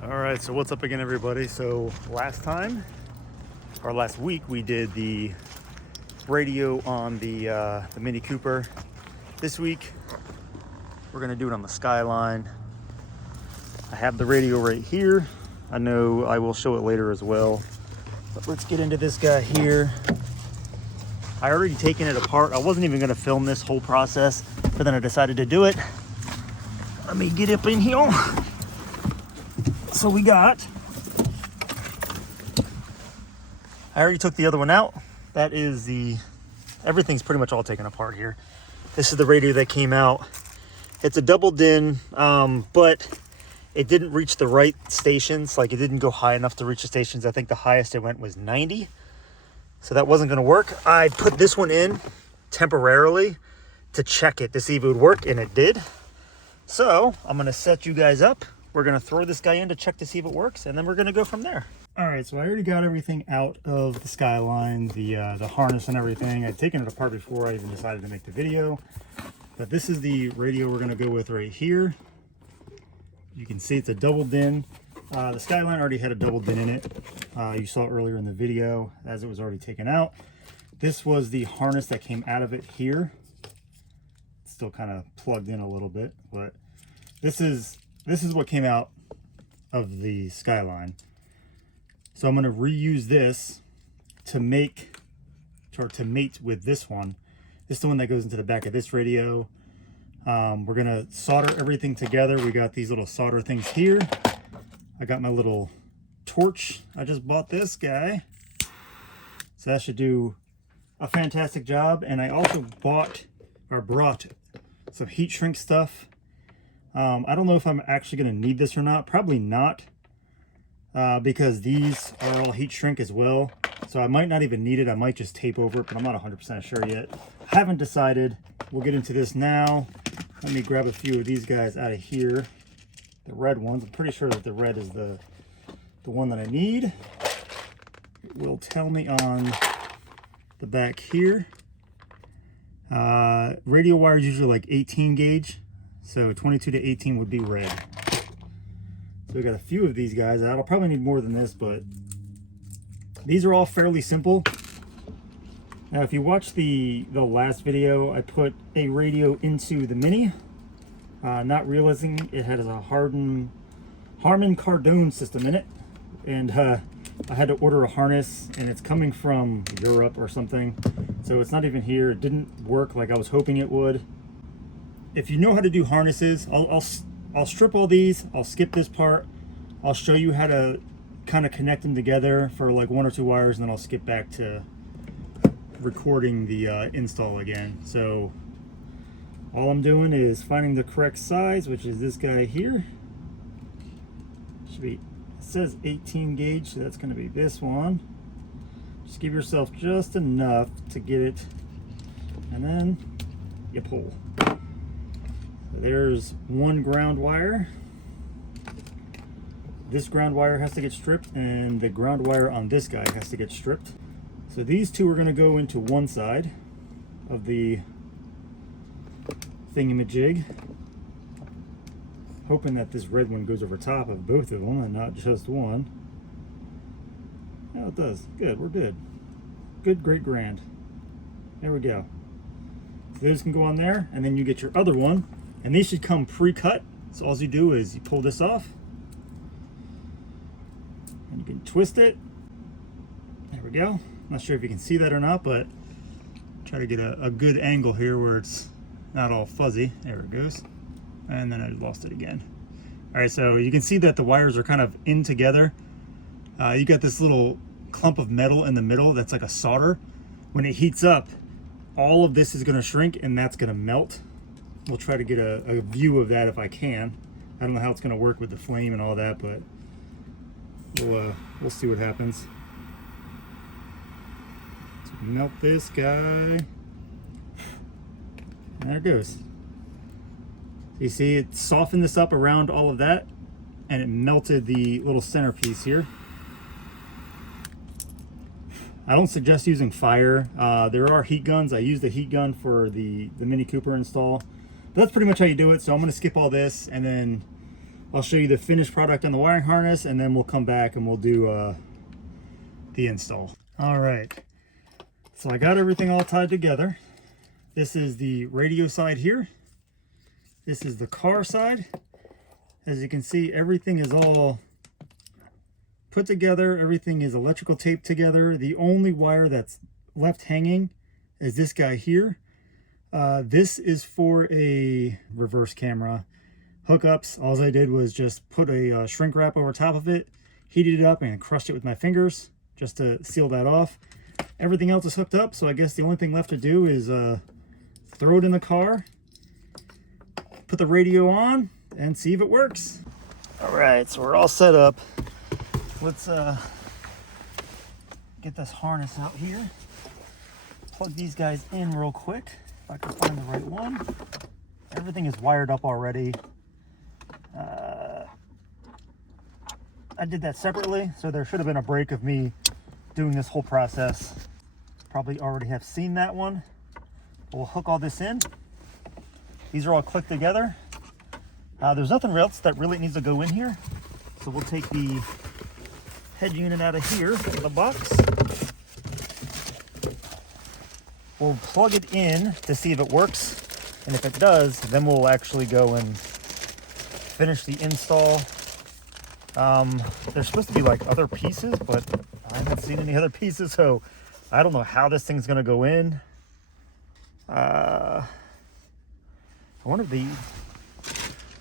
All right, so what's up again, everybody? So last week we did the radio on the Mini Cooper. This week we're gonna do it on the Skyline. I have the radio right here. I know I will show it later as well, but let's get into this guy here. I already taken it apart. I wasn't even gonna film this whole process, but then I decided to do it. Let me get up in here. So I already took the other one out. That is everything's pretty much all taken apart here. This is the radio that came out. It's a double din, but it didn't reach the right stations. Like, it didn't go high enough to reach the stations. I think the highest it went was 90. So that wasn't gonna work. I put this one in temporarily to check it to see if it would work, and it did. So I'm gonna set you guys up. We're gonna throw this guy in to check to see if it works, and then we're gonna go from there. All right, so I already got everything out of the Skyline, the harness and everything. I'd taken it apart before I even decided to make the video. But this is the radio we're gonna go with right here. You can see it's a double din. The Skyline already had a double din in it. You saw it earlier in the video as it was already taken out. This was the harness that came out of it here. It's still kind of plugged in a little bit, but this is what came out of the Skyline. So I'm going to reuse this to mate with this one. This is the one that goes into the back of this radio. We're going to solder everything together. We got these little solder things here. I got my little torch. I just bought this guy. So that should do a fantastic job. And I also brought some heat shrink stuff. I don't know if I'm actually going to need this or not. Probably not, because these are all heat shrink as well. So I might not even need it. I might just tape over it, but I'm not 100% sure yet. I haven't decided. We'll get into this now. Let me grab a few of these guys out of here. The red ones. I'm pretty sure that the red is the one that I need. It will tell me on the back here. Radio wire is usually like 18 gauge. So 22 to 18 would be red. So we got a few of these guys out. I'll probably need more than this, but these are all fairly simple. Now, if you watch the last video, I put a radio into the Mini, not realizing it had a Harman Kardon system in it. And I had to order a harness, and it's coming from Europe or something. So it's not even here. It didn't work like I was hoping it would. If you know how to do harnesses, I'll strip all these. I'll skip this part. I'll show you how to kind of connect them together for like 1 or 2 wires, and then I'll skip back to recording the install again. So all I'm doing is finding the correct size, which is this guy here. Should be, it says 18 gauge, so that's going to be this one. Just give yourself just enough to get it, and then you pull. There's one ground wire. This ground wire has to get stripped, and the ground wire on this guy has to get stripped. So these two are going to go into one side of the thingamajig, hoping that this red one goes over top of both of them and not just one. Yeah, it does. Good, we're good. Good, great, grand. There we go. So those can go on there, and then you get your other one. And these should come pre-cut. So all you do is you pull this off, and you can twist it. There we go. Not sure if you can see that or not, but try to get a good angle here where it's not all fuzzy. There it goes. And then I lost it again. All right, so you can see that the wires are kind of in together. You got this little clump of metal in the middle that's like a solder. When it heats up, all of this is going to shrink, and that's going to melt. We'll try to get a view of that if I can. I don't know how it's going to work with the flame and all that, but we'll see what happens. So melt this guy. And there it goes. You see it softened this up around all of that, and it melted the little centerpiece here. I don't suggest using fire. There are heat guns. I used a heat gun for the Mini Cooper install. But that's pretty much how you do it. So I'm going to skip all this, and then I'll show you the finished product on the wiring harness, and then we'll come back and we'll do the install. All right, so I got everything all tied together. This is the radio side here. This is the car side. As you can see, everything is all put together. Everything is electrical taped together. The only wire that's left hanging is this guy here. This is for a reverse camera hookups. All I did was just put a shrink wrap over top of it, heated it up, and crushed it with my fingers just to seal that off. Everything else is hooked up, so I guess the only thing left to do is throw it in the car, put the radio on, and see if it works. All right, so we're all set up. Let's get this harness out here. Plug these guys in real quick, if I can find the right one. Everything is wired up already. I did that separately, so there should have been a break of me doing this whole process. Probably already have seen that one. We'll hook all this in. These are all clicked together. There's nothing else that really needs to go in here. So we'll take the head unit out of here, the box. We'll plug it in to see if it works. And if it does, then we'll actually go and finish the install. There's supposed to be like other pieces, but I haven't seen any other pieces, so I don't know how this thing's gonna go in. I wonder if the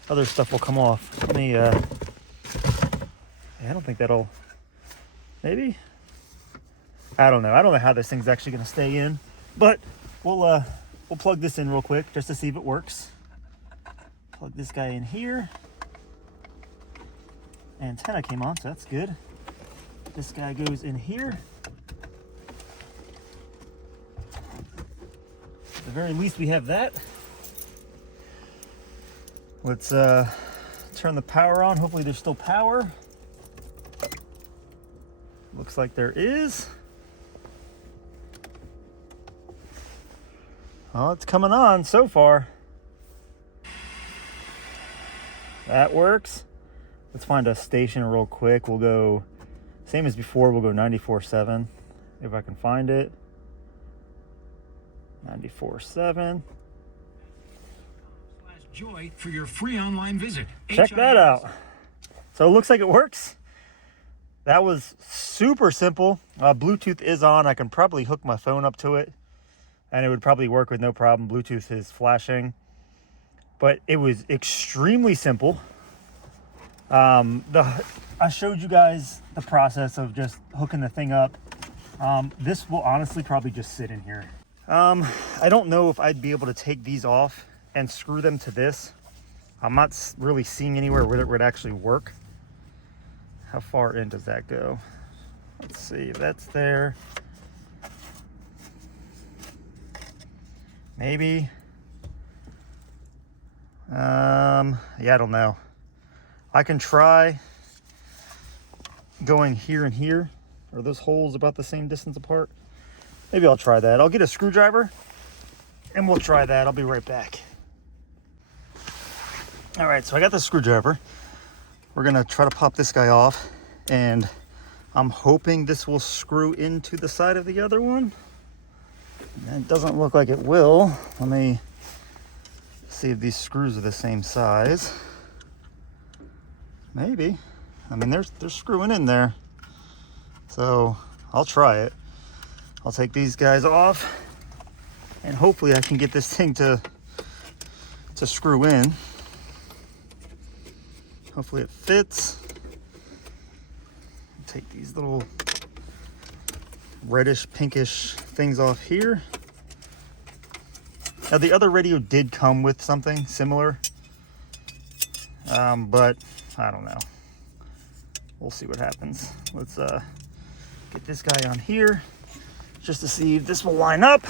other stuff will come off. Let me, I don't think that'll, maybe? I don't know. I don't know how this thing's actually gonna stay in, but we'll plug this in real quick just to see if it works. Plug this guy in here. Antenna came on, so that's good. This guy goes in here. At the very least, we have that. Let's turn the power on. Hopefully there's still power. Looks like there is. Oh, it's coming on so far. That works. Let's find a station real quick. We'll go, same as before, we'll go 94.7 if I can find it. 94.7. Joy for your free online visit. Check that out. So it looks like it works. That was super simple. Bluetooth is on. I can probably hook my phone up to it and it would probably work with no problem. Bluetooth is flashing, but it was extremely simple. I showed you guys the process of just hooking the thing up. This will honestly probably just sit in here. I don't know if I'd be able to take these off and screw them to this. I'm not really seeing anywhere where it would actually work. How far in does that go? Let's see, that's there. Maybe. Yeah, I don't know. I can try going here and here. Are those holes about the same distance apart? Maybe I'll try that. I'll get a screwdriver and we'll try that. I'll be right back. All right, so I got the screwdriver. We're gonna try to pop this guy off, and I'm hoping this will screw into the side of the other one. And it doesn't look like it will. Let me see if these screws are the same size. Maybe. I mean, they're screwing in there. So I'll try it. I'll take these guys off and hopefully I can get this thing to screw in. Hopefully it fits. Take these little reddish pinkish things off here. Now the other radio did come with something similar, but I don't know. We'll see what happens. Let's get this guy on here just to see if this will line up.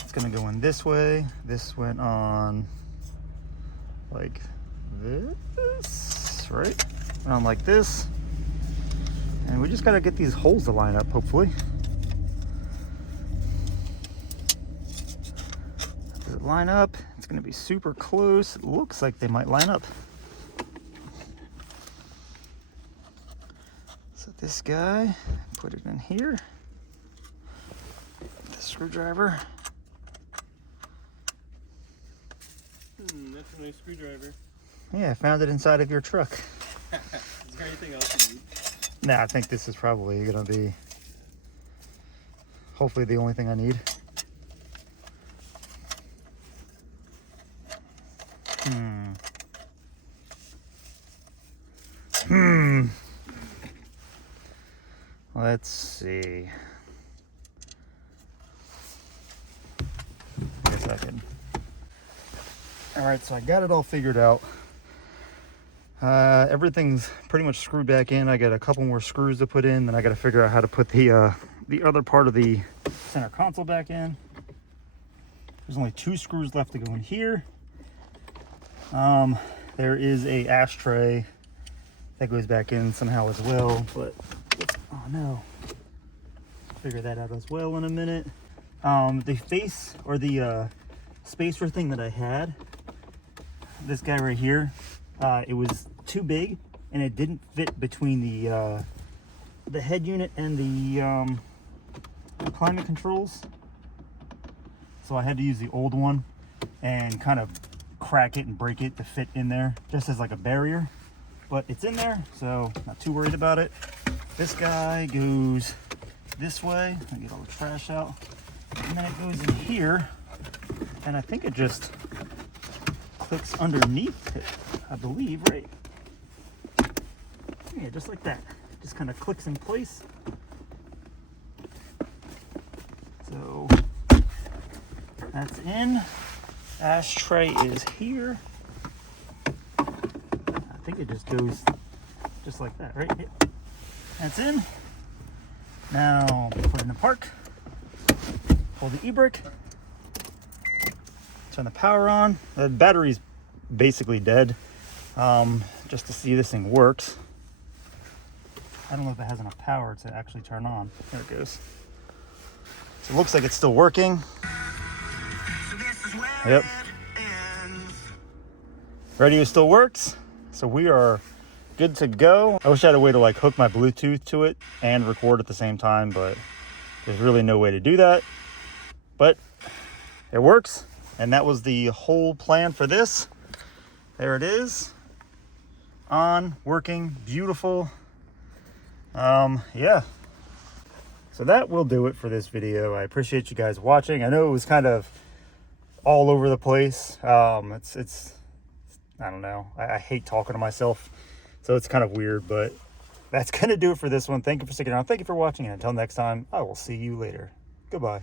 It's gonna go in this way. This went on like this, right? Went on like this. And we just gotta get these holes to line up, hopefully. Does it line up? It's gonna be super close. It looks like they might line up. So this guy, put it in here. The screwdriver. That's a nice screwdriver. Yeah, I found it inside of your truck. Is there anything else you need? Nah, I think this is probably gonna be hopefully the only thing I need. Let's see. Guess I can. All right, so I got it all figured out. Everything's pretty much screwed back in. I got a couple more screws to put in, then I got to figure out how to put the other part of the center console back in. There's only 2 screws left to go in here. There is a ashtray that goes back in somehow as well, but oh no, figure that out as well in a minute. The face or the spacer thing that I had, this guy right here, it was too big and it didn't fit between the head unit and the climate controls, so I had to use the old one and kind of crack it and break it to fit in there just as like a barrier, but it's in there, so not too worried about it. This guy goes this way. I get all the trash out, and then it goes in here, and I think it just clicks underneath it, I believe, right? Yeah, just like that. Just kind of clicks in place. So that's in. Ashtray is here. I think it just goes just like that, right? Yep. That's in. Now put it in the park. Pull the e-brake. Turn the power on. The battery's basically dead. Just to see this thing works. I don't know if it has enough power to actually turn on. There it goes. So it looks like it's still working. Yep. Radio still works, so we are good to go. I wish I had a way to like hook my Bluetooth to it and record at the same time, but there's really no way to do that. But it works, and that was the whole plan for this. There it is. On, working, beautiful. Yeah. So that will do it for this video. I appreciate you guys watching. I know it was kind of all over the place. It's I don't know. I hate talking to myself, so it's kind of weird, but that's gonna do it for this one. Thank you for sticking around. Thank you for watching, and until next time, I will see you later. Goodbye.